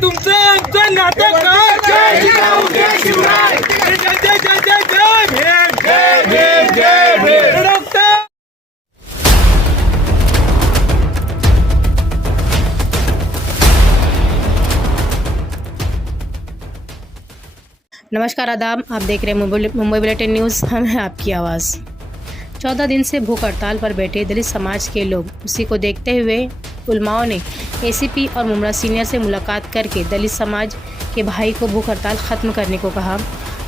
तुमचं आमचं नाटक नमस्कार आदाब, आप देख रहे हैं मुंबई बुलेटिन न्यूज़। हम हैं आपकी आवाज़। 14 दिन से भूख हड़ताल पर बैठे दलित समाज के लोग, उसी को देखते हुए उलमाओं ने एसीपी और मुमरा सीनियर से मुलाकात करके दलित समाज के भाई को भूख हड़ताल ख़त्म करने को कहा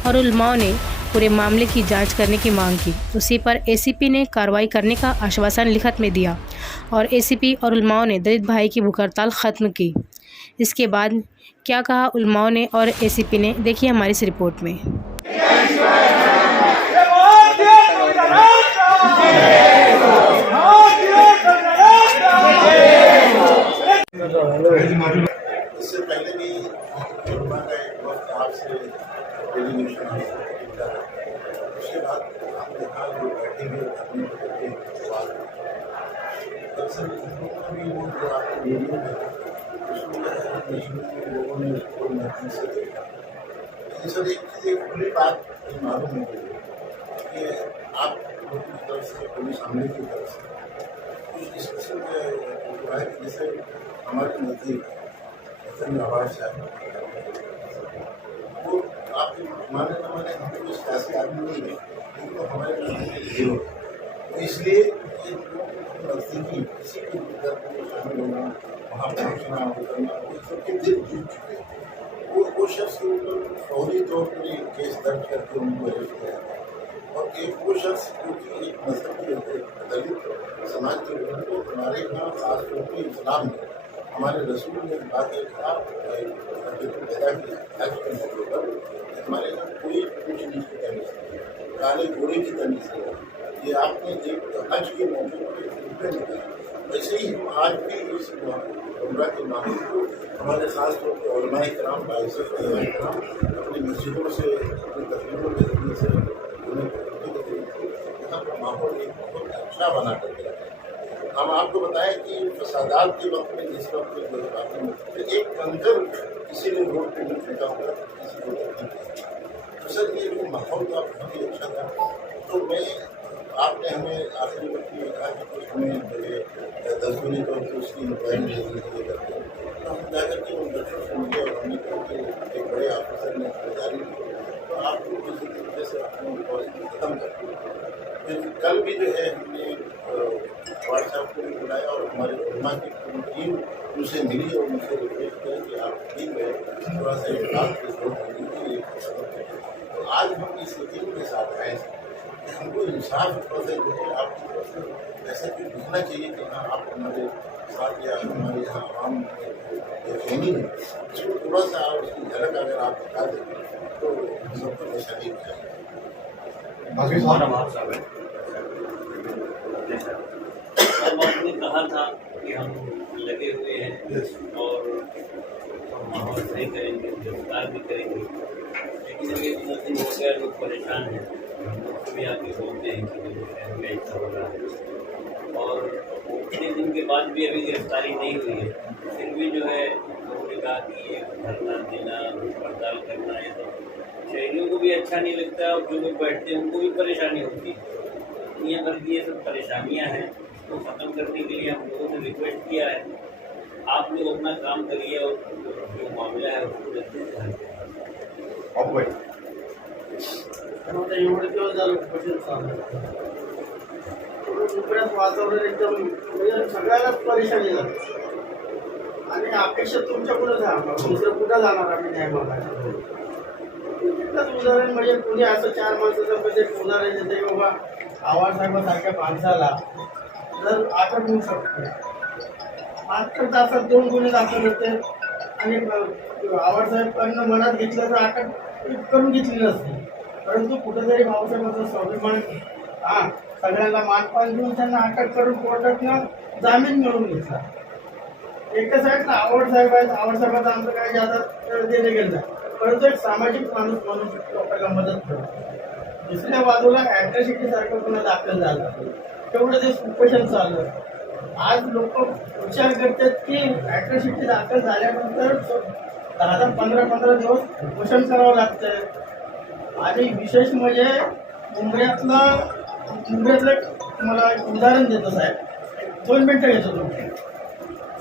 और उलमाओं ने पूरे मामले की जांच करने की मांग की। उसी पर एसीपी ने कार्रवाई करने का आश्वासन लिखत में दिया और एसीपी और उलमाओं ने दलित भाई की भूख हड़ताल ख़त्म की। इसके बाद क्या कहा उलमाओं ने और एसीपी ने, देखिए हमारी इस रिपोर्ट में। इससे पहले भी कोरोना का एक वक्त आपसे डेलीगेशन उसके बाद हम यहाँ जो बैठेंगे अपने दरअसल भी वो जो आपके वीडियो है उसमें लोगों ने उसको महत्व से देखा। लेकिन सर एक चीज़ एक खुली बात मालूम हो गई कि आप लोगों की तरफ से पुलिस हमले की तरफ से कुछ इस किस्म के जैसे हमारे नज़दीक आवाज़ है वो आपके माने न माने हम तो सियासी आदमी नहीं है, लेकिन वो हमारे नज़दीक हीरो है। तो इसलिए ये नज़दीकी किसी भी दर को शामिल होना, वहाँ पहुँचना, उतरना, वो सबके दिल जीत चुके हैं। वो शख्स के ऊपर फौरी तौर पर केस दर्ज करके उनको अरेस्ट किया जाता है और एक वो शख्स जो कि एक मजहब के दलित समाज के लोगों को हमारे यहाँ खास तौर पर इस्लाम में हमारे रसूल ने बात एक पैदा किया हज के मौके पर हमारे यहाँ कोई कुछ नहीं की तमीज़, काले घोड़े की तमीज़ नहीं। ये आपने एक हज के मौके पर एक रुपये निकाला, वैसे ही हम आज भी इस उम्रा के माहौल को हमारे ख़ास तौर पर उलमाए किराम बाइज़्ज़त किराम अपनी मस्जिदों से अपनी तकरीरों के जरिए से उन्हें यहाँ पर माहौल एक बहुत अच्छा बना करके रखा। हम आपको बताएं कि फसादात के वक्त में जिस वक्त एक कंकर किसी ने रोड पे नहीं फेंका होगा किसी को तकलीफ। तो सर ये जो माहौल था बहुत ही अच्छा था। तो मैं आपने हमें आखिरी वक्त में कहा कि कुछ हमें जो है 10 बजे तौर पर उसकी इंक्वायरी करते हैं, तो हम जाकर के उन डॉक्टर से मिले और हमने कहा कि एक बड़े ऑफिसर ने जारी की तो आप लोग किसी तरीके से अपने पॉलिसी खत्म कर। फिर कल भी जो है हमने व्हाट्सएप को भी बुलाया और हमारे उलमा की पूरी टीम उनसे मिली और उनसे रिक्वेस्ट किया कि आप ठीक है थोड़ा सा इख्लास के जोड़ दीजिए। तो आज हम इस यकीन के साथ आए कि हमको इंसाफ थोड़ा सा जो है आपकी तरफ से ऐसा कुछ दिखना चाहिए कि हाँ आप हमारे साथ या हमारे यहाँ आवाम यकीनी है, इसको थोड़ा सा उसकी झलक अगर आप दिखा दें तो सबको परेशानी हो जाएगी। आपने कहा था कि हम लगे हुए हैं और माहौल सही करेंगे, गिरफ्तार भी करेंगे, लेकिन अभी 2 दिन हो गया लोग परेशान हैं। हम लोग कभी आके बोलते हैं कि शहर में ऐसा हो रहा है और इतने दिन के बाद भी अभी गिरफ्तारी नहीं हुई है। फिर भी जो है लोगों ने कहा कि ये धरना देना, भूख हड़ताल करना, ये सब शहरियों को भी अच्छा नहीं लगता है और जो लोग बैठते हैं उनको भी परेशानी होती है। दुनिया भर की ये सब परेशानियाँ हैं तो ख़त्म करने के लिए हम लोगों ने रिक्वेस्ट किया है आप लोग अपना काम करिए और जो मामला है उसको जल्दी से हल करें। वातावरण एकदम म्हणजे सगळ्यालाच परेशानी झाली आणि अपेक्षा तुमच्या पुढे जाणार, दुसरं कुठं जाणार आम्ही न्याय मागायला। एकच उदाहरण म्हणजे पुणे असं 4 माणसाचं बजेट उदाहरण देते बाबा आवाज साहेबासारख्या माणसाला जर अटक होऊ शकते, 72 तासात 2 गुन्हे दाखल होते आणि आवाज साहेबांना मनात घेतलं तर अटक करून घेतली नसते, परंतु कुठेतरी भाऊसाहेबांचा स्वाभिमान सगळ्यांना मानपान देऊन त्यांना अटक करून कोर्टातनं जामीन मिळवून घेतला। एक साहेब आवड साहेब आहेत, आवड साहेबांचं आमचं काही जादा देणे घेणं नाही, परंतु एक सामाजिक माणूस म्हणून लोकांना मदत करतो. दुसऱ्या बाजूला अॅट्रॉसिटी सारखं पुन्हा दाखल झालं, तेवढं ते उपोषण चाललं. आज लोक विचार करतात की अॅट्रॉसिटी दाखल झाल्यानंतर 10-15 दिवस उपोषण करावं लागतं. आणि विशेष म्हणजे मुंबईतलं तुम्हाला एक उदाहरण देतो साहेब, 2 मिनिटं घेतो तुम्ही.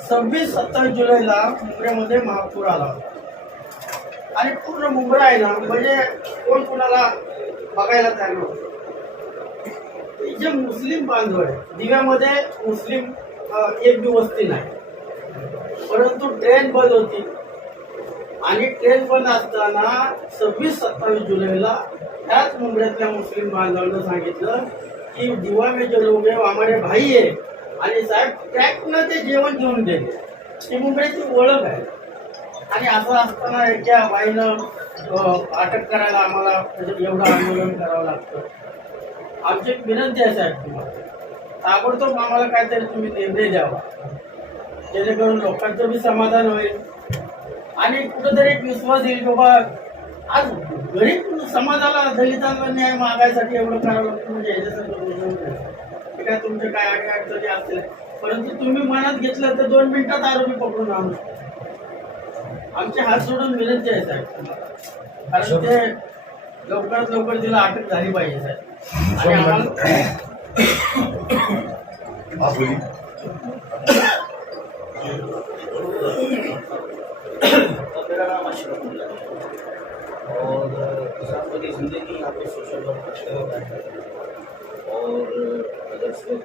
26-27 जुलैला मुंबईमध्ये महापूर आला होता आणि पूर्ण मुंबई आहे ना, म्हणजे कोण कोणाला बघायला तयार नव्हतं. जे मुस्लिम बांधव आहे, दिव्यामध्ये मुस्लिम एक बी वस्ती नाही, परंतु ट्रेन बंद होती आणि ट्रेन बंद असताना 26-27 जुलैला त्याच मुंबईतल्या मुस्लिम बांधवांना सांगितलं की दिवा में जो लोग है हमारे भाई आहे, आणि साहेब ट्रॅकनं ते जेवण घेऊन गेले. ही मुंबईची ओळख आहे. आणि असं असताना एका बाईनं अटक करायला आम्हाला एवढं आंदोलन करावं लागतं. आमची एक विनंती आहे साहेब तुम्हाला, ताबडतोब आम्हाला काहीतरी तुम्ही निर्णय द्यावा, जेणेकरून लोकांचं बी समाधान होईल आणि कुठंतरी एक विश्वास येईल बाबा आज गरीब समाजाला, दलितांना न्याय मागायसाठी एवढं करावं लागतं, म्हणजे ह्याच्यासाठी काय तुमचे काय अडचणी असतील, परंतु तुम्ही मनात घेतलं तर 2 मिनिटात आरोपी पकडून आणू. आमचे हात सोडून विनंती आहे साहेब तुम्हाला, कारण ते लवकरात लवकर तिला अटक झाली पाहिजे साहेब. आणि आम्हाला मेरा नाम अशरफुल्ला है और साहब मेरी ज़िंदगी यहाँ पे सोशल वर्क करते हुए बैठा और मदर्स में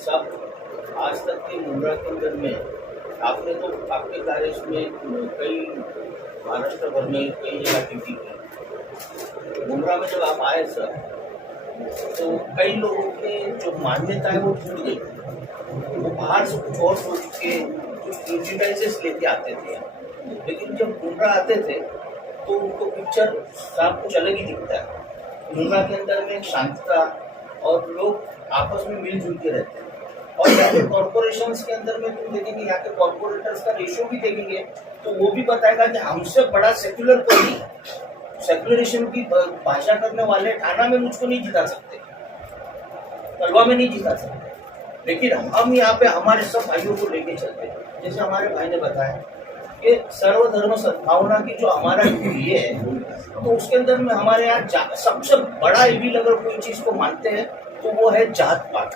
साहब आज तक के मुंब्रा के अंदर में आपने तो आपके कार्य में कई महाराष्ट्र भर में कई जगह ड्यूटी की. मुंब्रा में जब आप आए सर तो कई लोगों के जो मान्यता है वो टूट गई. वो बाहर से कुछ और सोच के कुछ प्रिजुडाइजेस लेके आते थे, लेकिन जब मुंब्रा आते थे तो उनको पिक्चर साफ कुछ अलग ही दिखता है. मुंब्रा के अंदर में एक शांतता और लोग आपस में मिलजुल के रहते हैं. और यहाँ के कॉर्पोरेशंस के अंदर में तुम देखेंगे, यहाँ के कॉर्पोरेटर्स का रेशियो भी देखेंगे तो वो भी बताएगा कि हमसे बड़ा सेक्युलर कोई, सेक्युलरिज्म की भाषा करने वाले ठाणा में मुझको नहीं जिता सकते, कलवा में नहीं जिता सकते, लेकिन हम यहाँ पे हमारे सब भाइयों को लेके चलते हैं. जैसे हमारे भाई ने बताया कि सर्वधर्म सद्भावना की जो हमारा ये है, तो उसके अंदर में हमारे यहाँ सबसे बड़ा इविल अगर कोई चीज को मानते हैं तो वो है जात पात.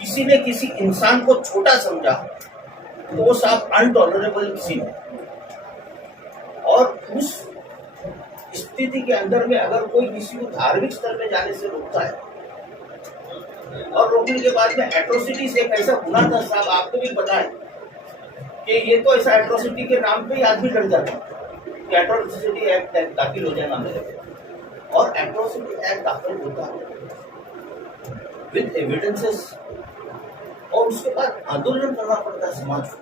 किसी ने किसी इंसान को छोटा समझा तो वो साफ अनटॉलरेबल किसी ने. और उस स्थिति के अंदर में अगर कोई किसी को धार्मिक स्तर में जाने से रोकता है, और रोकने के बाद में एट्रोसिटीज एक ऐसा गुना था साहब, आपको भी पता है कि ये तो ऐसा एट्रोसिटी के नाम पे ही आदमी डर जाता कि एट्रोसिटी एक्ट दाखिल हो जाएगा मेरे पे. और एट्रोसिटी एक्ट दाखिल होता है विद एविडेंसेस और उसके बाद आंदोलन करना पड़ता है समाज को.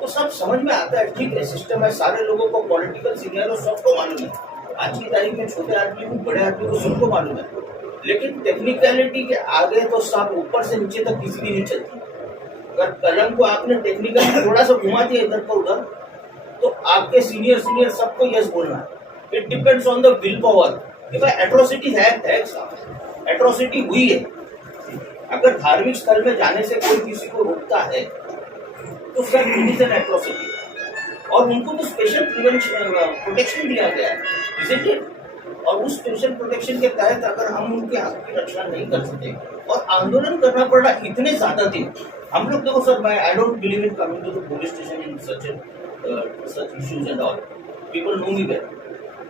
तो सब समझ में आता है, ठीक है सिस्टम है, सारे लोगों को पॉलिटिकल सीनियर सबको मालूम है, आज की तारीख में छोटे आदमी को बड़े आदमी को सबको मालूम है, लेकिन टेक्निकलिटी के आगे तो सब ऊपर से नीचे तक किसी की नहीं चलती. अगर कलम को आपने टेक्निकल थोड़ा सा घुमा दिया इधर को उधर तो आपके सीनियर सबको यस बोलना है. It depends on the will power कि भाई एट्रोसिटी है एट्रोसिटी हुई है. अगर धार्मिक स्थल में जाने से कोई किसी को रोकता है तो sir it is an atrocity, और उनको तो स्पेशल प्रोटेक्शन दिया गया है, इजंट इट? और उस स्पेशल प्रोटेक्शन के तहत अगर हम उनके हक की रक्षा नहीं कर सकते और आंदोलन करना पड़ा इतने ज्यादा दिन, हम लोग देखो sir, I don't believe in coming to the police station in such issues and all, people know me well,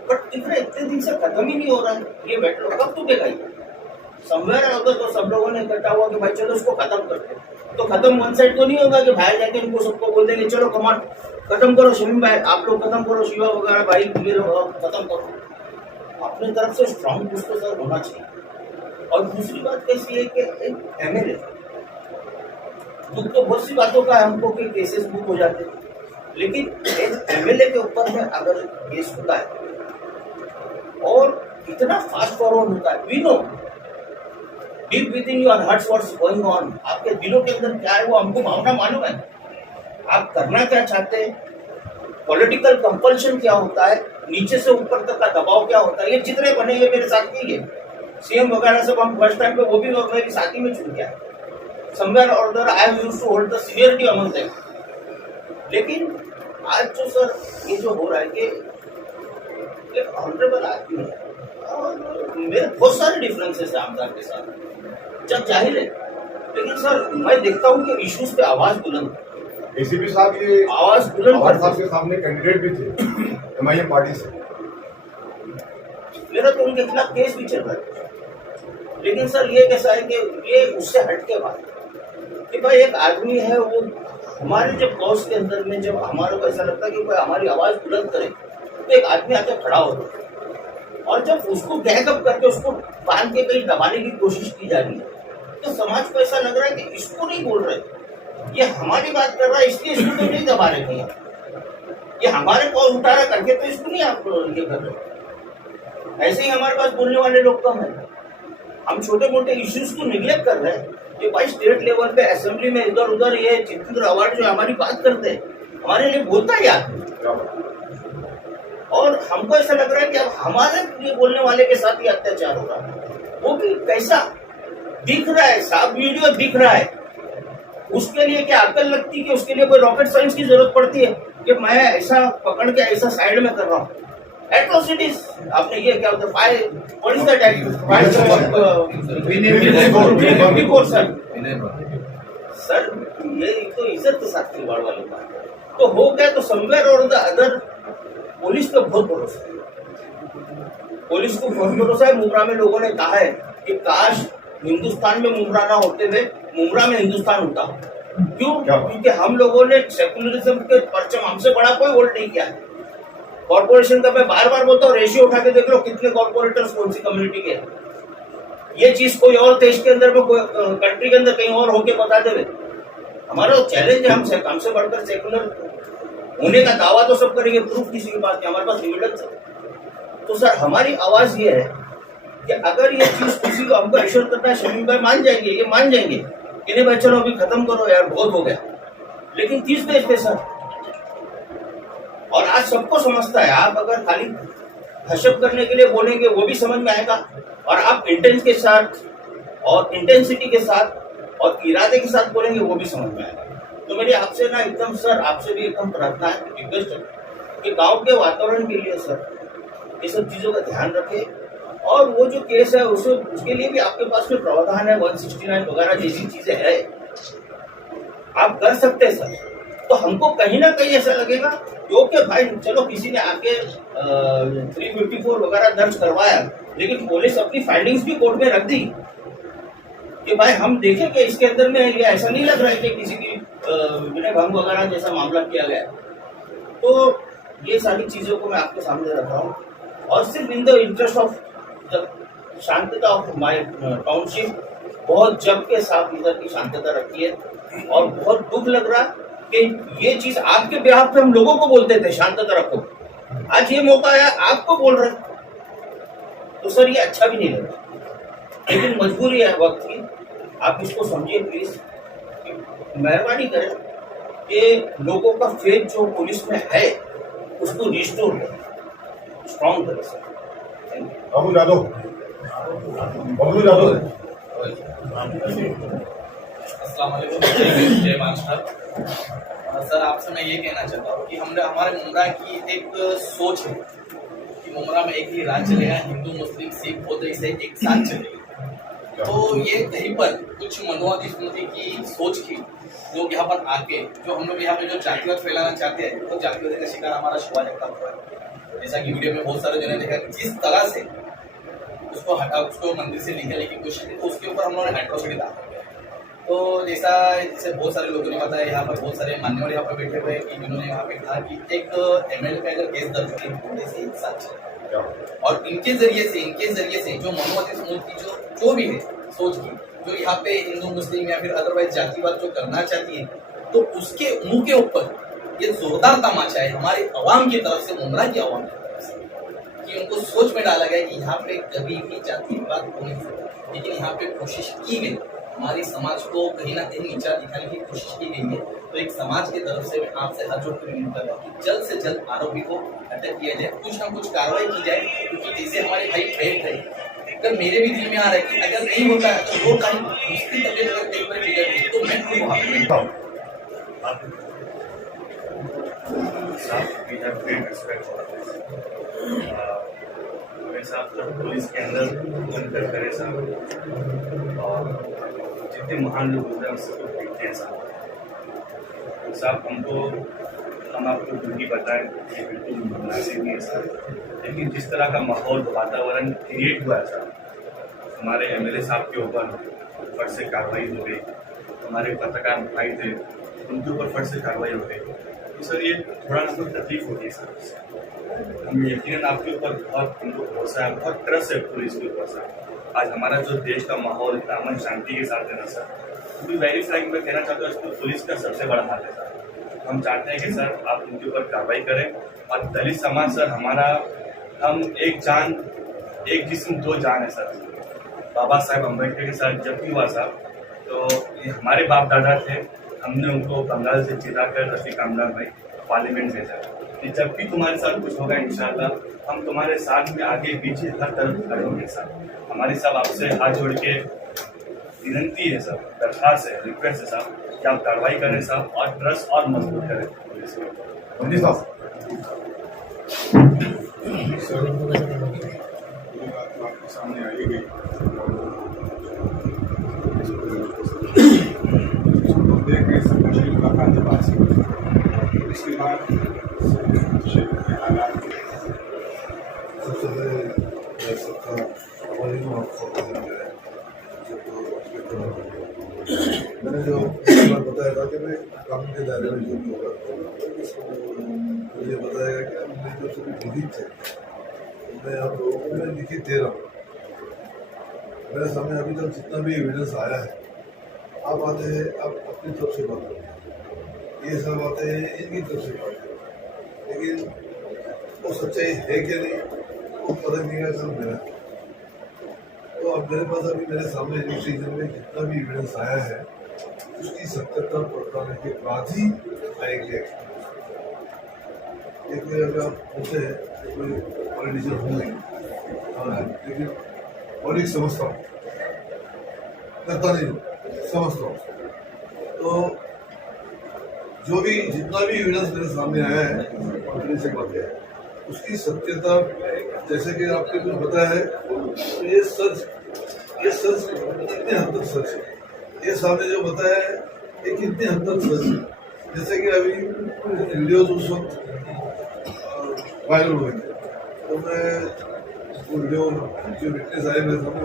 but इतने दिन से खत्म ही नहीं हो रहा है. ये बैटल कब टूटेगा? ये समवेयर होता तो सब लोगों ने इकट्ठा हुआ कि भाई चलो इसको खत्म करते, तो खत्म वन साइड तो नहीं होगा कि बाहर जाके इनको सबको बोल देंगे चलो कमांड खत्म करो, शमीम भाई आप लोग खत्म करो, शिवा वगैरह भाई ये लोग खत्म करो. अपनी तरफ से स्ट्रांग पुश तो सर होना चाहिए. और दूसरी बात कैसी है कि एक एमएलए, दुख तो बहुत सी बातों का हमको कि केसेस बुक हो जाते हैं, लेकिन एक एमएलए के ऊपर में अगर केस होता है और इतना फास्ट फॉरवर्ड होता है, we know deep within your hearts what's going on, आपके दिलों के अंदर क्या है वो हमको भावना मालूम है। आप करना क्या चाहते हैं, पॉलिटिकल कंपल्शन क्या होता है, नीचे से ऊपर तक का दबाव क्या होता है, ये जितने बने ये मेरे साथ नहीं है। सीएम वगैरह सब हम फर्स्ट टाइम पे वो भी मेरी साथी में चुन गया। Somewhere or other I have used to hold the seniority among them. लेकिन आज जो सर ये जो हो रहा है कि एक ऑनरेबल आदमी है और मेरे बहुत सारे डिफरेंसेस है आमदार के साथ, जब जाहिर है, लेकिन सर मैं देखता हूँ कि इश्यूज पे आवाज बुलंद, एसीपी साहब ये आवाज बुलंद आवाज करते साहब के सामने कैंडिडेट भी थे एमआईएम पार्टी से। मेरा तो उनके खिलाफ केस भी चल रहा है। लेकिन सर ये कैसा है कि ये उससे हटके बात कि भाई एक आदमी है, वो हमारे जब कॉज के अंदर में जब हमारे को ऐसा लगता है कि कोई हमारी आवाज बुलंद करे तो एक आदमी आके खड़ा होता है, और जब उसको गैकअप करके उसको बांध के कहीं दबाने की कोशिश की जा रही है तो समाज को ऐसा लग रहा है कि इसको नहीं बोल रहे, ये हमारी बात कर रहा है इसलिए इसको तो नहीं दबा रहे कहीं आप, ये हमारे कॉज उठा रहा करके तो इसको नहीं आप ये कर रहे। ऐसे ही हमारे पास बोलने वाले लोग कम है, हम छोटे मोटे इश्यूज को निगलेक्ट कर रहे हैं। ये भाई स्टेट लेवल पे असेंबली में इधर उधर ये जितेंद्र अवार्ड जो हमारी बात करते हैं, हमारे लिए बोलता है आदमी, और हमको ऐसा लग रहा है कि अब हमारे लिए बोलने वाले के साथ ही अत्याचार हो रहा है। वो भी कैसा दिख रहा है, साफ वीडियो दिख रहा है, उसके लिए क्या अकल लगती है कि उसके लिए कोई रॉकेट साइंस की जरूरत पड़ती है कि मैं ऐसा पकड़ के ऐसा साइड में कर रहा हूँ। एट्रोसिटीज आपने ये क्या होता है, व्हाट इज दैट सर, ये तो इज्जत के साथ खिलवाड़ वाली बात है। तो हो गया तो समवेयर और द अदर पुलिस को बहुत भरोसा है, पुलिस को बहुत भरोसा है। मुमरा में लोगों ने कहा है कि काश हिंदुस्तान में मुमरा ना होते हुए मुमरा में हिंदुस्तान होता। क्यों? क्योंकि हम लोगों ने सेकुलरिज्म के परचम हमसे बड़ा कोई होल्ड नहीं किया है। कॉर्पोरेशन का मैं बार बार बोलता हूँ, रेशियो उठा के देख लो कितने कॉर्पोरेटर्स कौन सी कम्युनिटी के। ये चीज कोई और देश के अंदर में कोई कंट्री के अंदर कहीं और होके बता दे। हमारा चैलेंज है, हमसे बढ़कर सेकुलर होने का दावा तो सब करेंगे, प्रूफ किसी के पास नहीं, हमारे पास एविडेंस है। तो सर हमारी आवाज ये है कि अगर ये चीज किसी को हमको एश्योर करना है, शमीम भाई मान जाएंगे, ये मान जाएंगे कि नहीं भाई चलो अभी खत्म करो यार बहुत हो गया, लेकिन 30 डेज थे सर। और आज सबको समझता है, आप अगर खाली हशप करने के लिए बोलेंगे वो भी समझ में आएगा, और आप इंटेंस के साथ और इंटेंसिटी के साथ और इरादे के साथ बोलेंगे वो भी समझ में आएगा। तो मेरी आपसे ना एकदम सर, आपसे भी एकदम प्रार्थना है, रिक्वेस्ट है कि गांव के वातावरण के लिए सर ये सब चीजों का ध्यान रखें, और वो जो केस है उसके लिए भी आपके पास में प्रावधान है, 169 वगैरह जैसी चीजें है, आप कर सकते हैं सर। तो हमको कहीं ना कहीं ऐसा लगेगा क्योंकि भाई चलो किसी ने आके 354 वगैरह दर्ज करवाया, लेकिन पुलिस अपनी फाइंडिंग्स भी कोर्ट में रख दी कि भाई हम देखें कि इसके अंदर में ये ऐसा नहीं लग रहा है कि किसी की विनय भंग वगैरह जैसा मामला किया गया। तो ये सारी चीजों को मैं आपके सामने रख रहा हूँ, और सिर्फ in the interest of the शांतता ऑफ माई टाउनशिप बहुत जम के साथ इधर की शांतता रखी है। और बहुत दुख लग रहा है कि ये चीज आपके बिहाफ पे हम लोगों को बोलते थे शांतता रखो, आज ये मौका आया आपको बोल रहे, तो सर ये अच्छा भी नहीं लग रहा, लेकिन मजबूरी है वक्त की, आप इसको समझिए प्लीज। मेहरबानी करें कि लोगों का फेथ जो पुलिस में है उसको रिस्टोर करें, स्ट्रॉन्ग करें सर। बाबू यादव, बाबू यादव। अस्सलाम वालेकुम, जय महाराष्ट्र। सर आपसे मैं ये कहना चाहता हूँ कि हमारे मुमरा की एक सोच है कि मुमरा में एक ही राज चलेगा, हिंदू मुस्लिम सिख बौद्ध से एक साथ चलेगा। तो ये कहीं पर कुछ मनोवादी स्मृति की सोच की लोग यहाँ पर आके जो हम लोग यहाँ पे जो जातिवाद फैलाना चाहते हैं, तो जातिवाद का शिकार हमारा शुआ जगताप हुआ है। जैसा कि वीडियो में बहुत सारे जने देखा जिस तरह से उसको मंदिर से निकालने की कोशिश की, तो उसके ऊपर हम लोगों ने एट्रोसिटी डाला। तो जैसे बहुत सारे लोगों ने बताया, यहाँ पर बहुत सारे मान्यवर यहाँ पर बैठे हुए कि जिन्होंने यहाँ पे कहा कि एक एमएलए का अगर केस दर्ज होने से एक साथ चले, और इनके जरिए से जो मनोवादी समूह की जो भी है सोच की, जो यहाँ पे हिंदू मुस्लिम या फिर अदरवाइज जातिवाद जो करना चाहती है, तो उसके मुंह के ऊपर ये जोरदार तमाचा है हमारी अवाम की तरफ से, मुमरा की अवाम की तरफ से, कि कि उनको सोच में डाला गया कि यहाँ पे कभी भी जाति विवाद हो नहीं सकता, लेकिन यहाँ पे कोशिश की गई, हमारे समाज को कहीं ना कहीं नीचा दिखाने की कोशिश की गई है। तो एक समाज की तरफ से मैं आपसे हाथ जोड़कर विनती करता हूँ कि जल्द से जल्द आरोपी को अटक किया जाए, कुछ ना कुछ कार्रवाई की जाए, क्योंकि जैसे हमारे भाई ट्रेन थे, अगर मेरे भी दिल में आ रहा है कि अगर नहीं होता है तो वो कहीं उसकी तबीयत अगर कहीं पर बिगड़ गई तो मैं खुद वहाँ पे बैठता हूँ। We have great respect for this. हमें साहब पुलिस के अंदर अंतर करे साहब, और जितने महान लोग होते हैं हम सबको देखते हैं साहब हम आपको ड्यूटी बताएं ये बिल्कुल मुनासिब नहीं है साहब, लेकिन जिस तरह का माहौल वातावरण क्रिएट हुआ है साहब, हमारे एमएलए साहब के ऊपर फट से कार्रवाई हो गई, हमारे पत्रकार भाई थे उनके ऊपर फट से कार्रवाई हो गई, तो सर ये थोड़ा ना कोई तकलीफ होती है सर। हम यकीनन आपके ऊपर बहुत हमको भरोसा है, बहुत ट्रस्ट है पुलिस के ऊपर सर। आज हमारा जो देश का माहौल इतना अमन शांति के साथ है ना सर, क्योंकि वेरी फ्रैंक मैं कहना चाहता हूँ इसको पुलिस का सबसे बड़ा हाथ है सर। हम चाहते हैं कि सर आप उनके ऊपर कार्रवाई करें, और दलित समाज सर हमारा, हम एक जान एक जिस्म दो जान है सर। बाबा साहेब अम्बेडकर के साथ जब भी हुआ साहब, तो ये हमारे बाप दादा थे, हमने उनको बंगाल से जिता कर रफीक अमला भाई पार्लियामेंट भेजा कि जब भी तुम्हारे साथ कुछ होगा इंशाल्लाह हम तुम्हारे साथ में आगे पीछे हर तरफ खड़े होंगे साहब। हमारी साहब आपसे हाथ जोड़ के विनती है साहब, दरखास्त है, रिक्वेस्ट है साहब कि आप कार्रवाई करें साहब, और ट्रस्ट और मजबूत करें पुलिस को। जी साहब, आपके सामने आई गई देख के संघर्षी मुलाकात पास, इसके बाद क्षेत्र के हालात सबसे पहले सबका हमारी मैंने जो बताया था कि मैं कानून के दायरे में जो भी होगा मुझे बताया कि मेरी जो सभी विधिक थे मैं आप लोगों को मैं लिखित दे रहा हूँ। मेरे सामने अभी तक जितना भी एविडेंस आया है, आप आते हैं आप अपनी तरफ से बात करो, ये सब आते हैं इनकी तरफ से बात करो, लेकिन वो सच्चाई है कि नहीं वो परखने का काम मेरा। तो अब मेरे पास अभी मेरे सामने डिसीजन में जितना भी एविडेंस आया है उसकी सत्यता पड़ताल के बाद ही आएंगे। ये कोई अगर आप पूछते हैं कि कोई पॉलिटिशियन हूँ नहीं, लेकिन पॉलिटिक्स समझता हूँ, करता नहीं हूँ, समझता हूँ। तो जो भी जितना भी एविडेंस मेरे सामने आया है कंपनी से बात है, उसकी सत्यता जैसे कि आपने कुछ बताया है तो ये सच कितने हद तक सच है, ये सामने जो बताया है ये कितने हद तक सच है। जैसे कि अभी वीडियोज उस वक्त वायरल हुए थे, तो मैं वो वीडियो जो विटनेस आए मेरे सामने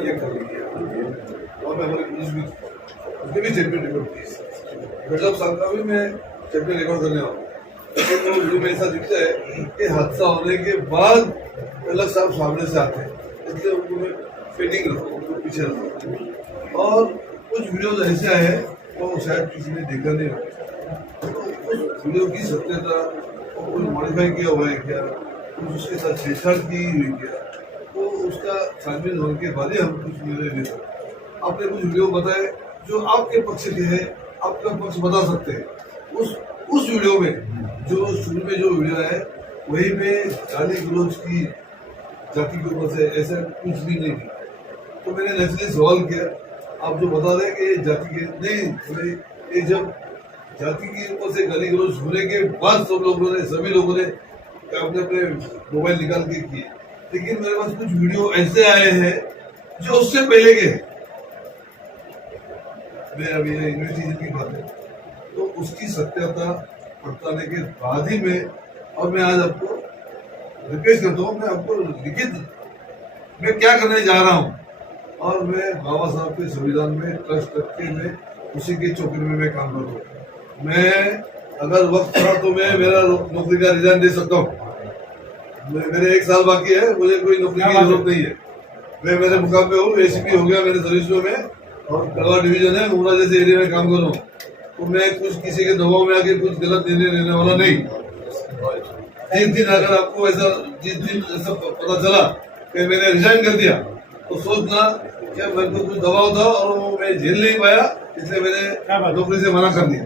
ये कर लीजिए, और मैं हमारी पुलिस भी उसके भी चैंपियन रिकॉर्ड की मतलब साल का भी मैं चैंपियन रिकॉर्ड करने आऊँ। तो वीडियो मेरे साथ दिखता है कि हादसा होने के बाद अलग साहब सामने से आते हैं, इसलिए उनको मैं पेंडिंग रखूँ, उनको पीछे रखूँ। और कुछ वीडियोज ऐसे आए हैं वो शायद किसी ने देखा नहीं हो, तो उस वीडियो की सत्यता कुछ मॉडिफाई किया हुआ है क्या, कुछ उसके साथ छेड़छाड़ की हुई क्या, तो उसका छानबीन होने के बाद ही हम कुछ निर्णय ले सकते। आपने कुछ वीडियो बताए जो आपके पक्ष के हैं, आपका पक्ष बता सकते हैं। उस वीडियो में जो शुरू में जो वीडियो है वही में गाली गलौज की जाति के ऊपर से ऐसा कुछ भी नहीं थी। तो मैंने नेचुरली सवाल किया, आप जो बता रहे हैं कि जाति के नहीं, ये जब जाति के ऊपर से गाली गलौज होने के बाद सभी लोगों ने अपने अपने मोबाइल निकाल के किए, लेकिन मेरे पास कुछ वीडियो ऐसे आए हैं जो उससे पहले के हैं। मैं अभी इन्वेस्टिगेशन की बात है तो उसकी सत्यता पड़तालने के बाद ही मैं आज आपको रिक्वेस्ट करता हूँ, मैं आपको लिखित मैं क्या करने जा रहा हूँ, और मैं बाबा साहब के संविधान में ट्रस्ट करके मैं उसी के चौकड़ी में मैं काम करूँ। मैं अगर वक्त था तो मैं मेरा नौकरी का रिजाइन दे सकता हूँ। मेरे 1 साल बाकी है, मुझे कोई नौकरी की जरूरत नहीं है। मैं मेरे मुकाम पे हूँ, एसीपी हो गया मेरे सर्विस में, और गढ़वा डिवीजन है, मुरा जैसे एरिया में काम करूँ, तो मैं कुछ किसी के दबाव में आके कुछ गलत निर्णय लेने वाला नहीं। जिस दिन अगर आपको ऐसा पता चला कि मैंने रिजाइन कर दिया तो सोचना कि मेरे को कुछ दबाव था और वो मैं झेल नहीं पाया, इसलिए मैंने नौकरी से मना कर दिया।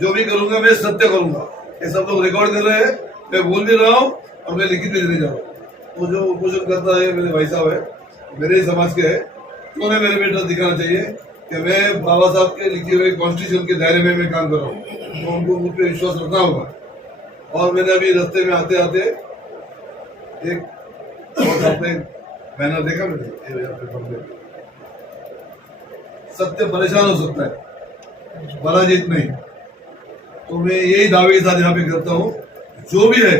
जो भी करूंगा मैं सत्य करूंगा, ये सब लोग रिकॉर्ड कर रहे हैं, मैं बोल भी रहा हूँ और मैं लिखित भी देने जा रहा हूँ। वो जो ओपोजिशन करता है मेरे भाई साहब है, मेरे ही समाज के है, तो उन्हें मेरे बेटा दिखाना चाहिए कि मैं बाबा साहब के लिखे हुए कॉन्स्टिट्यूशन के दायरे में मैं काम कर रहा हूँ, तो उनको मुझ पर विश्वास रखना होगा। और मैंने अभी रास्ते में आते आते एक आपने बैनर देखा, मैंने सत्य परेशान हो सकता है, पराजित नहीं। तो मैं यही दावे के साथ यहाँ पे करता हूँ, जो भी है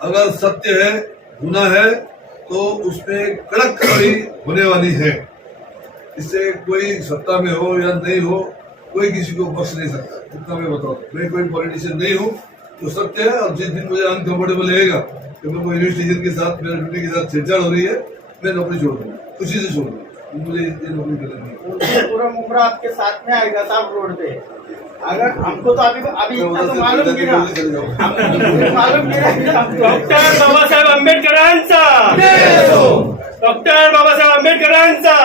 अगर सत्य है, गुनाह है, तो उसमें कड़क कार्रवाई होने वाली है। इससे कोई सत्ता में हो या नहीं हो, कोई किसी को बख्श नहीं सकता। इतना मैं बताऊँ, मैं कोई पॉलिटिशियन नहीं हूँ, तो सत्य है। और जिस दिन मुझे अनकंफर्टेबल रहेगा कि मैं कोई इन्वेस्टिगेशन के साथ, मेरे ड्यूटी के साथ छेड़छाड़ हो रही है, मैं नौकरी छोड़ दूंगा, खुशी से छोड़ दूंगा। मुझे ये नौकरी करनी पूरा मुमरा आपके साथ में आएगा साहब रोड पे। अगर हमको तो अभी इतना तो मालूम गिरा, मालूम गिरा डॉक्टर बाबासाहेब आंबेडकरांचा, डॉक्टर बाबासाहेब आंबेडकरांचा।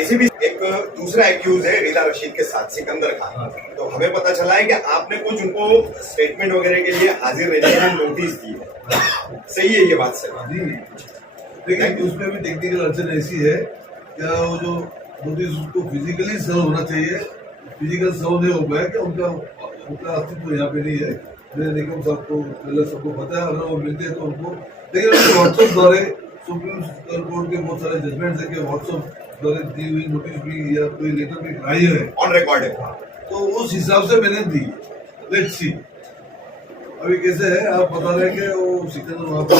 एसीबी एक दूसरा एक्यूज है रीला रशीद के साथ, सिकंदर खान। तो हमें पता चला है कि आपने कुछ उनको स्टेटमेंट वगैरह के लिए हाजिर रहने का नोटिस दी है, सही है ये बात सर? जी, लेकिन उसमें भी टेक्निकल अड़चन ऐसी है, क्या वो जो नोटिस उसको फिजिकली सर्व होना चाहिए, फिजिकल सर्व नहीं हो पाया, कि उनका अस्तित्व यहाँ पे नहीं है। मेरे निगम साहब को पहले सबको पता है, अगर वो मिलते हैं तो उनको, लेकिन व्हाट्सएप द्वारा सुप्रीम कोर्ट के बहुत सारे जजमेंट है कि व्हाट्सएप द्वारा दी हुई नोटिस भी या कोई लेटर भी ग्राह्य है, ऑन रिकॉर्ड है, तो उस हिसाब से मैंने दी। लेट्स सी अभी कैसे है। आप बता रहे कि वो सिकंदर वहाँ पर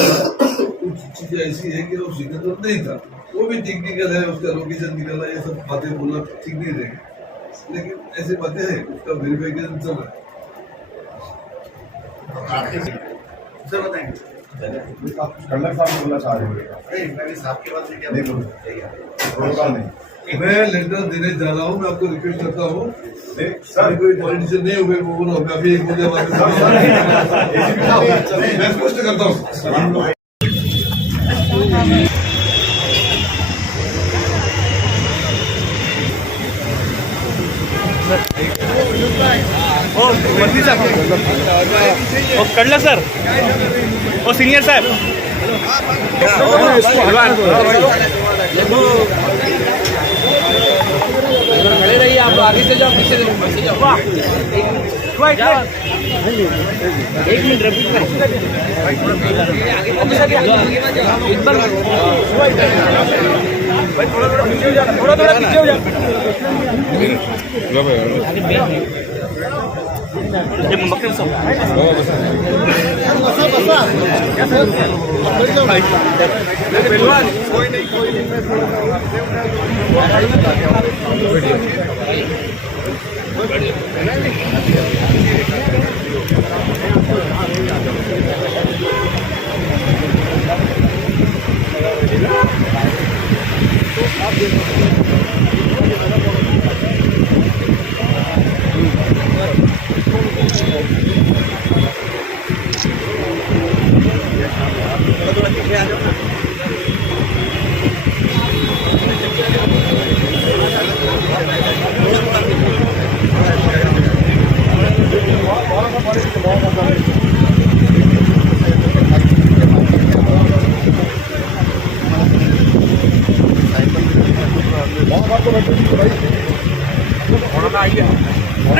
कुछ चीजें ऐसी है कि वो सिकंदर नहीं था, वो भी टेक्निकल है, उसका लोकेशन निकलना, ये सब बातें बोलना ठीक नहीं रहेगी, लेकिन ऐसी बातें है, उसका वेरिफिकेशन चल रहा है। सर बताएंगे कंडक्टर साहब बोलना चाह रहे हैं। मैं साहब के बाद में क्या नहीं, मैं लेटर देने जा रहा हूँ, मैं आपको रिक्वेस्ट करता हूँ, सर कोई पॉलिटिशियन नहीं हुए, वो बोलो मैं अभी एक बोले मैं स्पष्ट करता हूँ। मंत्री साहब, ओ कडला सर, ओ सीनियर साहब, खड़े रहिए, आप आगे से जाओ, पीछे से जाओ। एक मिनट रिपीट थोड़ा पीछे हो जाओ, थोड़ा पीछे हो जाओ।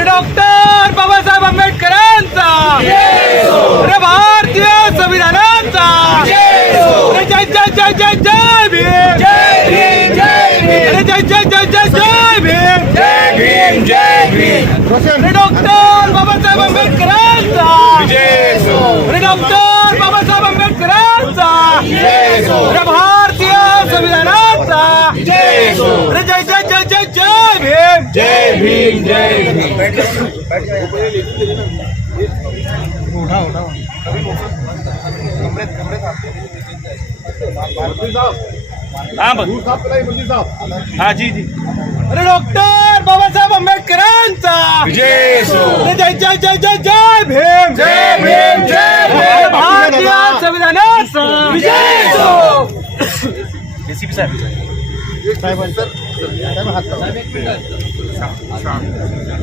डॉक्टर बाबासाहेब आंबेडकरांचा, अरे भारतीय संविधानाचा, अरे जय जय जय जय जय भीम, अरे जय जय जय जय जय भीम, अरे डॉक्टर बाबासाहेब आंबेडकरांचा, अरे डॉक्टर बाबासाहेब आंबेडकरांचा, अरे भारतीय संविधानाचा, अरे जय जय जय जय जय भीम, जय भीम, जय भीम। हाँ जी जी, अरे डॉक्टर बाबासाहेब आंबेडकरांचा जय असो. जय जय जय जय जय भीम जय भीम, जय भीम. भारतीय संविधानाचा विजय असो. एसीपी साहेब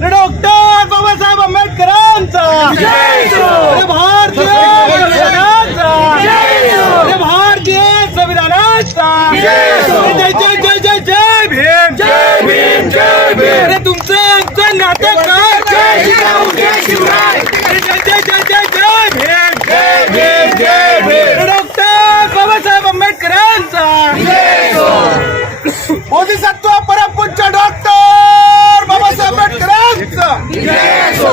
डॉक्टर बाबासाहेब आंबेडकरांचा भारतीय संविधानाचा भारतीय संविधानाचा जय जय जय जय जय भीम जय भीम, जय भीम. अरे तुमचं आमचं नातं काय जय शिवराय जय जय जय जय जय भीम जय भीम, जय भीम. डॉक्टर बाबासाहेब आंबेडकरांचा बोधिसत्व परमपूज्य डॉक्टर बाबासाहेब आंबेडकरांचा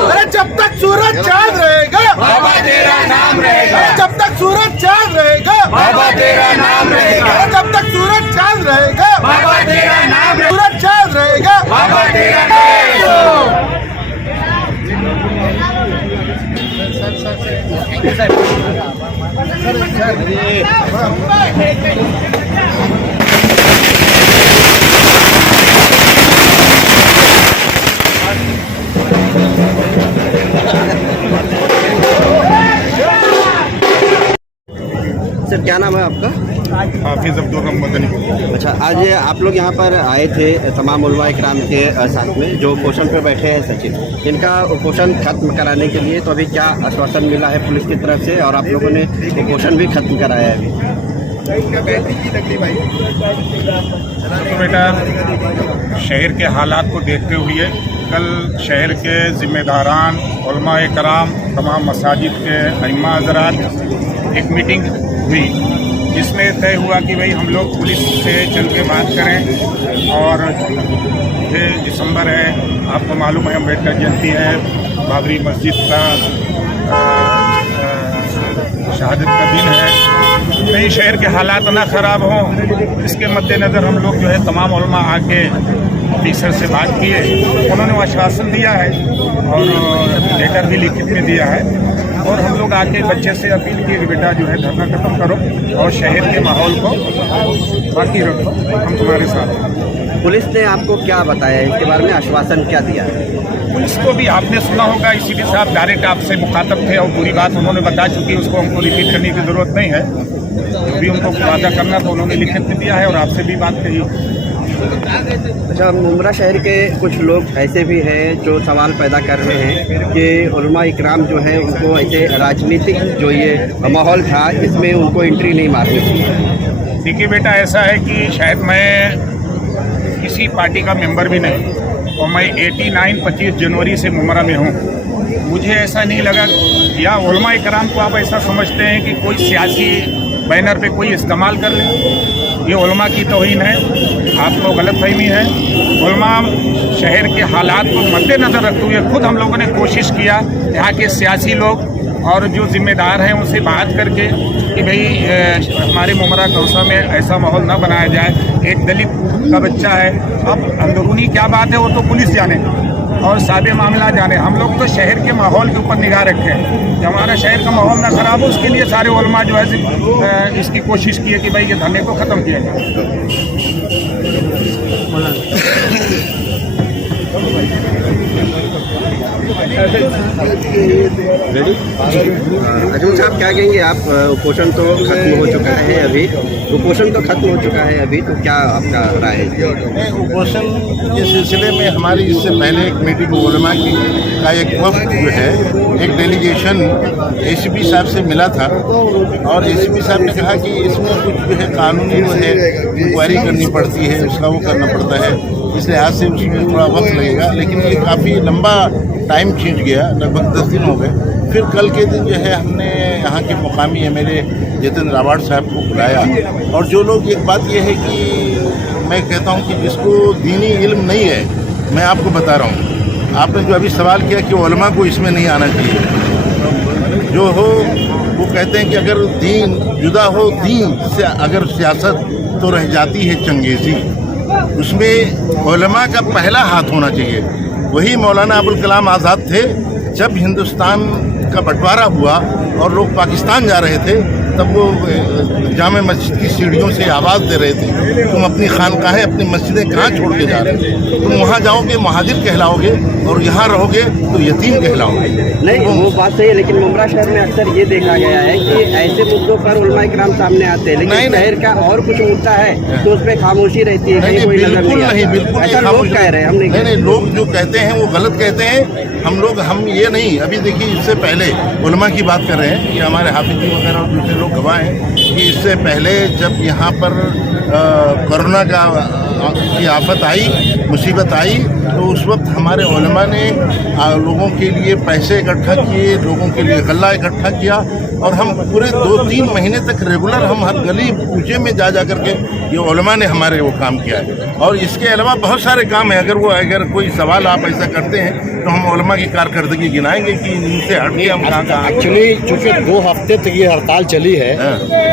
अरे जब तक सूरज चांद रहेगा बाबा तेरा नाम रहेगा. अरे जब तक सूरज चांद रहेगा बाबा तेरा नाम रहेगा. अरे जब तक सूरज चांद रहेगा बाबा तेरा नाम रहेगा. सूरज चांद रहेगा बाबा तेरा नाम. सर क्या नाम है आपका? हाफिज अब्दुल रहमान मदनी। अच्छा, आज आप लोग यहाँ पर आए थे तमाम उलमा इकराम के साथ में जो पोषण पर बैठे हैं सचिन, इनका पोषण खत्म कराने के लिए तो अभी क्या आश्वासन मिला है पुलिस की तरफ से और आप लोगों ने पोषण भी खत्म कराया है अभी? तो बेटा शहर के हालात को देखते हुए कल शहर के ज़िम्मेदारान उलमा इकराम तमाम मसाजिद के अइम्मा हज़रात एक मीटिंग हुई जिसमें तय हुआ कि भाई हम लोग पुलिस से चल के बात करें और 6 दिसंबर है, आपको मालूम है अम्बेडकर जयंती है, बाबरी मस्जिद का शहादत का दिन है, कहीं शहर के हालात ना ख़राब हों इसके मद्देनज़र हम लोग जो है तमाम उलमा आके ऑफिसर से बात किए, उन्होंने आश्वासन दिया है और लेटर भी लिखित में दिया है और हम लोग आके बच्चे से अपील की कि बेटा जो है धरना खत्म करो और शहर के माहौल को बाकी रखो, हम तुम्हारे साथ हैं। पुलिस ने आपको क्या बताया, इसके बारे में आश्वासन क्या दिया है? पुलिस को भी आपने सुना होगा, इसी के साथ डायरेक्ट आपसे मुखातब थे और पूरी बात उन्होंने बता चुकी, उसको हमको रिपीट करने की ज़रूरत नहीं है। जो भी उनको वादा करना तो उन्होंने लिखित में दिया है और आपसे भी बात कही। अच्छा, मुमरा शहर के कुछ लोग ऐसे भी हैं जो सवाल पैदा कर रहे हैं कि उलमा इकराम जो है उनको ऐसे राजनीतिक जो ये माहौल था इसमें उनको एंट्री नहीं मारनी चाहिए। देखिए बेटा, ऐसा है कि शायद मैं किसी पार्टी का मेंबर भी नहीं और मैं 25 जनवरी से मुमरा में हूँ। मुझे ऐसा नहीं लगा, या उलमा इकराम को आप ऐसा समझते हैं कि कोई सियासी बैनर पे कोई इस्तेमाल कर ले, ये उलमा की तौहीन है, आपको गलतफहमी है। उलमा शहर के हालात को मद्देनज़र रखते हुए खुद हम लोगों ने कोशिश किया, यहाँ के सियासी लोग और जो जिम्मेदार हैं उनसे बात करके कि भाई हमारे मुमरा कौसा में ऐसा माहौल ना बनाया जाए। एक दलित का बच्चा है, अब अंदरूनी क्या बात है वो तो पुलिस जाने और सादे मामला जाने, हम लोग तो शहर के माहौल के ऊपर निगाह रखें कि हमारा शहर का माहौल ना खराब हो। उसके लिए सारे उलमा जो है इसकी कोशिश की है कि भाई ये धरने को ख़त्म किया जाए। अजमल साहब क्या कहेंगे आप? कुपोषण तो खत्म हो चुका है अभी, कुपोषण तो खत्म हो चुका है अभी, तो क्या आपका राय है? कुपोषण के सिलसिले में हमारी इससे पहले एक मीटिंग उलमा की का एक वफ्द जो है, एक डेलीगेशन एसीपी साहब से मिला था और एसीपी साहब ने कहा कि इसमें कुछ जो है कानूनी जो है इंक्वायरी करनी पड़ती है, उसका वो करना पड़ता है, इस लिहाज से उसमें थोड़ा वक्त लगेगा। लेकिन ये काफ़ी लंबा टाइम खींच गया, लगभग 10 दिन हो गए। फिर कल के दिन जो है हमने यहाँ के मुकामी एमएलए जितेंद्र रावड़ साहब को बुलाया और जो लोग, एक बात ये है कि मैं कहता हूँ कि जिसको दीनी इल्म नहीं है, मैं आपको बता रहा हूँ, आपने जो अभी सवाल किया कि उलमा को इसमें नहीं आना चाहिए, जो हो वो कहते हैं कि अगर दीन जुदा हो दीन से, अगर सियासत तो रह जाती है चंगेज़ी, उसमें उलमा का पहला हाथ होना चाहिए। वही मौलाना अबुल कलाम आज़ाद थे, जब हिंदुस्तान का बंटवारा हुआ और लोग पाकिस्तान जा रहे थे तब वो जामे मस्जिद की सीढ़ियों से आवाज़ दे रहे थे, तुम अपनी खानकाहें अपनी मस्जिदें कहाँ छोड़ के जा रहे हो, तुम वहाँ जाओगे महाजिर कहलाओगे और यहाँ रहोगे तो यतीम कहलाओगे। नहीं, वो बात सही है, लेकिन मुमरा शहर में अक्सर ये देखा गया है कि ऐसे मुद्दों पर उलमा इकराम सामने आते हैं, लेकिन शहर का और कुछ मुद्दा है तो उस पर खामोशी रहती है। नहीं, बिल्कुल नहीं, बिल्कुल ऐसा लोग कह रहे हैं, हम नहीं, लोग जो कहते हैं वो गलत कहते हैं। हम ये नहीं, अभी देखिए इससे पहले उलमा की बात कर रहे हैं कि हमारे हाफिज वगैरह और दूसरे लोग गवाह हैं कि इससे पहले जब यहाँ पर कोरोना की आफत आई, मुसीबत आई, तो उस वक्त हमारे उलमा ने लोगों के लिए पैसे इकट्ठा किए, लोगों के लिए गल्ला इकट्ठा किया और हम पूरे 2-3 महीने तक रेगुलर हम हर गली पूजे में जा करके ये उलमा ने हमारे वो काम किया है। और इसके अलावा बहुत सारे काम हैं। अगर कोई सवाल आप ऐसा करते हैं तो हम उलमा की कारकर्दगी गिनाएंगे कि इनसे हट के हम कहाँ। एक्चुअली चूँकि 2 हफ्ते तक ये हड़ताल चली है,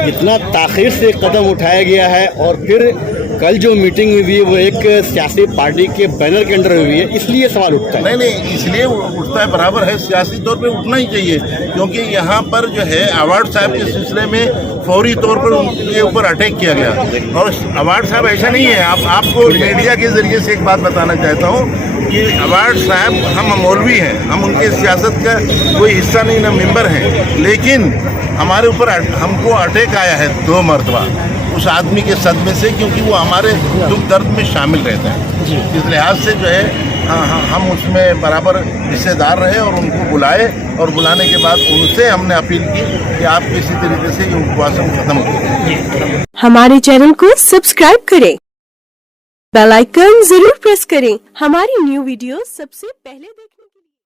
इतना ताख़ीर से कदम उठाया गया है और फिर कल जो मीटिंग हुई है वो एक सियासी पार्टी के बैनर के अंडर हुई है, इसलिए सवाल उठता है। नहीं, इसलिए उठता है, बराबर है, सियासी तौर पे उठना ही चाहिए, क्योंकि यहाँ पर जो है अवार्ड साहब के सिलसिले में फौरी तौर पर उनके ऊपर अटैक किया गया। और अवार्ड साहब ऐसा नहीं है, आपको मीडिया के जरिए से एक बात बताना चाहता हूँ कि अवार्ड साहब हम मौलवी हैं, हम उनके सियासत का कोई हिस्सा नहीं, ना मेंबर हैं, लेकिन हमारे ऊपर हमको अटैक आया है 2 मरतबा उस आदमी के सदमे से, क्योंकि वो हमारे दुख दर्द में शामिल रहता है। इस लिहाज से जो है हम उसमें बराबर हिस्सेदार रहे और उनको बुलाए और बुलाने के बाद उनसे हमने अपील की कि आप किसी तरीके से ये उपवास खत्म करें। हमारे चैनल को सब्सक्राइब करें, बेल आइकन जरूर प्रेस करें, हमारी न्यू वीडियो सबसे पहले